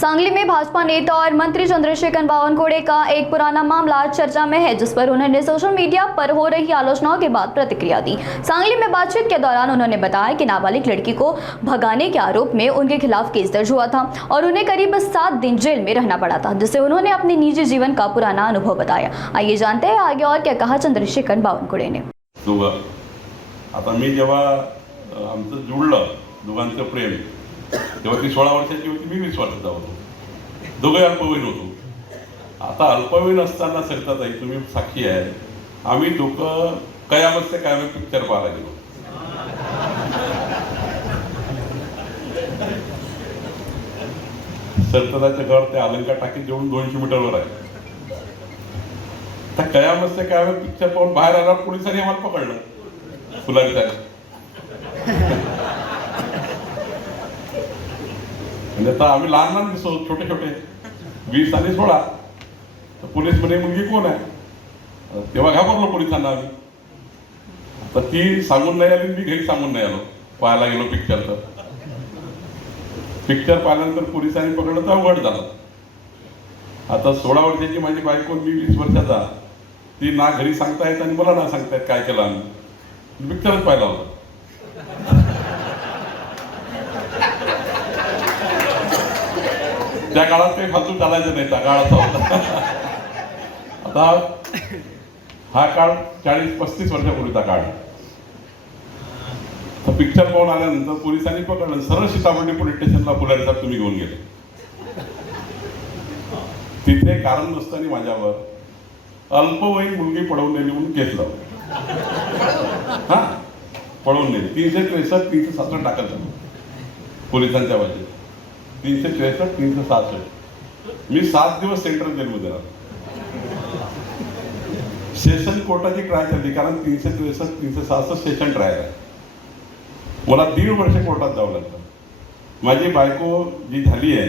सांगली में भाजपा नेता और मंत्री चंद्रशेखर बावनकुळे का एक पुराना मामला चर्चा में है, जिस पर उन्होंने सोशल मीडिया पर हो रही आलोचनाओं के बाद प्रतिक्रिया दी। सांगली में बातचीत के दौरान उन्होंने बताया कि नाबालिग लड़की को भगाने के आरोप में उनके खिलाफ केस दर्ज हुआ था और उन्हें करीब 7 दिन जेल में रहना पड़ा था, जिससे उन्होंने अपने निजी जीवन का पुराना अनुभव बताया। आइए जानते हैं आगे और क्या कहा चंद्रशेखर बावनकुळे ने। आता मी जेव्हा आमचं जुळलं दोघांचं प्रेम तेव्हा ती 16 वर्षाची होती, मी 20 वर्षाचा होतो, दोघे अल्पवयीन होतो। आता अल्पवयीन असताना सरिताताई तुम्ही साक्षी आहे, आम्ही दोघं कयामत से कयामत पिक्चर पाहायला गेलो। सरिताताईचं घर ते अलंकार टाकी जेवढून 200 मीटरवर आहे। त्या कयामत से कयामत पिक्चर पाहून बाहेर आल्यावर पोलिसांनी आम्हाला पकडलं, फुलारी साहेब। म्हणजे आता आम्ही लहान लहान दिसतो, छोटे छोटे 20 आणि 16। तर पोलीस म्हणे मुलगी कोण आहे, तेव्हा घाबरलो पोलिसांना आम्ही। तर ती सांगून नाही आली, मी घरी सांगून नाही आलो, पाहायला गेलो पिक्चर। तर पिक्चर पाहिल्यानंतर पोलिसांनी पकडलं तर अवघड झालं। आता 16 वर्षाची माझी बायको, मी 20 वर्षाचा, ती ना घरी सांगता येत आणि मला ना सांगता येत काय केलं आम्ही। पिक्चरच पाहिला होता। त्या काळात काही फालतू चालायचं नाही, त्या काळाचा होता। आता हा काळ 40-35 वर्षापूर्वीचा काळ। तर पिक्चर पाहून आल्यानंतर पोलिसांनी पकडलं, सरळ सीताबर्डी पोलीस स्टेशनला फुलारी साहेब तुम्ही घेऊन गेले। तिथे कारण नसताना माझ्यावर अल्पवयीन मुलगी पळवून नेली म्हणून केस लावला। हा, पळवून नेली। 363, 367 टाकत झालं पोलिसांच्या बाजूने। 363, 367। मी 7 दिवस सेंट्रल जेलमध्ये राहिलो। सेशन कोर्टाची ट्राय झाली, कारण 363, 367 सेशन ट्रायल आहे। मला 1.5 वर्ष कोर्टात जावं लागलं। माझी बायको जी झाली आहे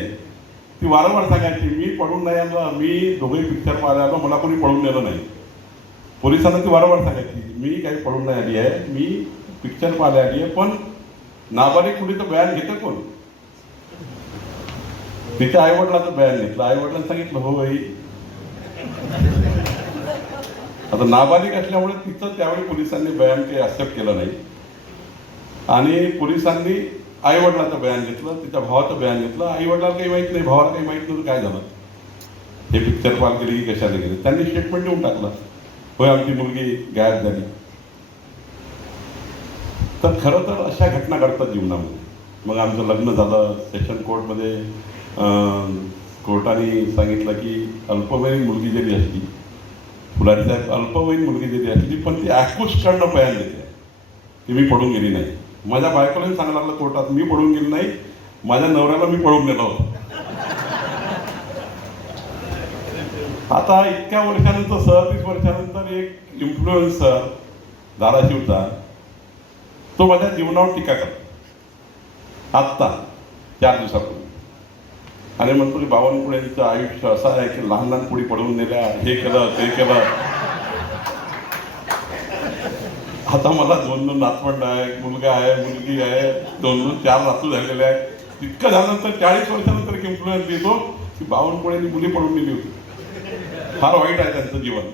ती वारंवार सांगायची, मी पळून नाही आलो, मी दोघे पिक्चर पाहायला आलो, मला कोणी पळून नेलं नाही। पोलिसांना ती वारंवार सांगायची, मी काही पळून नाही आली आहे, मी पिक्चर पाहायला आली आहे। पण नाबालिग मुलीचं बयान घेतं कोण? तिच्या आईवडिलांचं बयान घेतलं, आईवडिलांनी सांगितलं हो बाई। आता नाबालिग असल्यामुळे तिचं त्यावेळी पोलिसांनी बयान काही ॲक्सेप्ट केलं नाही आणि पोलिसांनी आईवडिलांचं बयान घेतलं, तिच्या भावाचं बयान घेतलं। आईवडिलांना काही माहीत नाही, भावाला काही माहीत नव्हतं काय झालं, हे पिक्चर पाहायला गेले की कशाला गेले। त्यांनी स्टेटमेंट देऊन टाकलं, होय आमची मुलगी गायब झाली। तर खरं तर अशा घटना घडतात जीवनामध्ये। मग आमचं लग्न झालं, सेशन कोर्टमध्ये कोर्टाने सांगितलं की अल्पवयीन मुलगी जरी असली, फुलारी साहेब अल्पवयीन मुलगी जरी असली, पण ती ॲक्युजकडनं बयान देते की मी पळून गेली नाही। माझ्या बायकोलाही सांगायला लागलं कोर्टात, मी पळून गेली नाही, माझ्या नवऱ्याला मी पळून गेलो होतो। आता इतक्या वर्षानंतर, 37 वर्षानंतर एक इन्फ्लुएन्सर धाराशिवचा, तो माझ्या जीवनावर टीका करतो आत्ता 4 दिवसापूर्वी, आणि म्हणतो की बावनकुळेंचं आयुष्य असं आहे की लहान लहान पुढे पडवून नेल्या, हे केलं ते केलं। आता मला 2 नातवंड आहे, मुलगा आहे, मुलगी आहे, 4 नातू झालेले आहेत। इतकं झाल्यानंतर 40 वर्षानंतर एक इन्फ्लुएन्स देतो की बावनकुळेंनी मुली पडून नेली होती। फार वाईट आहे त्यांचं जीवन।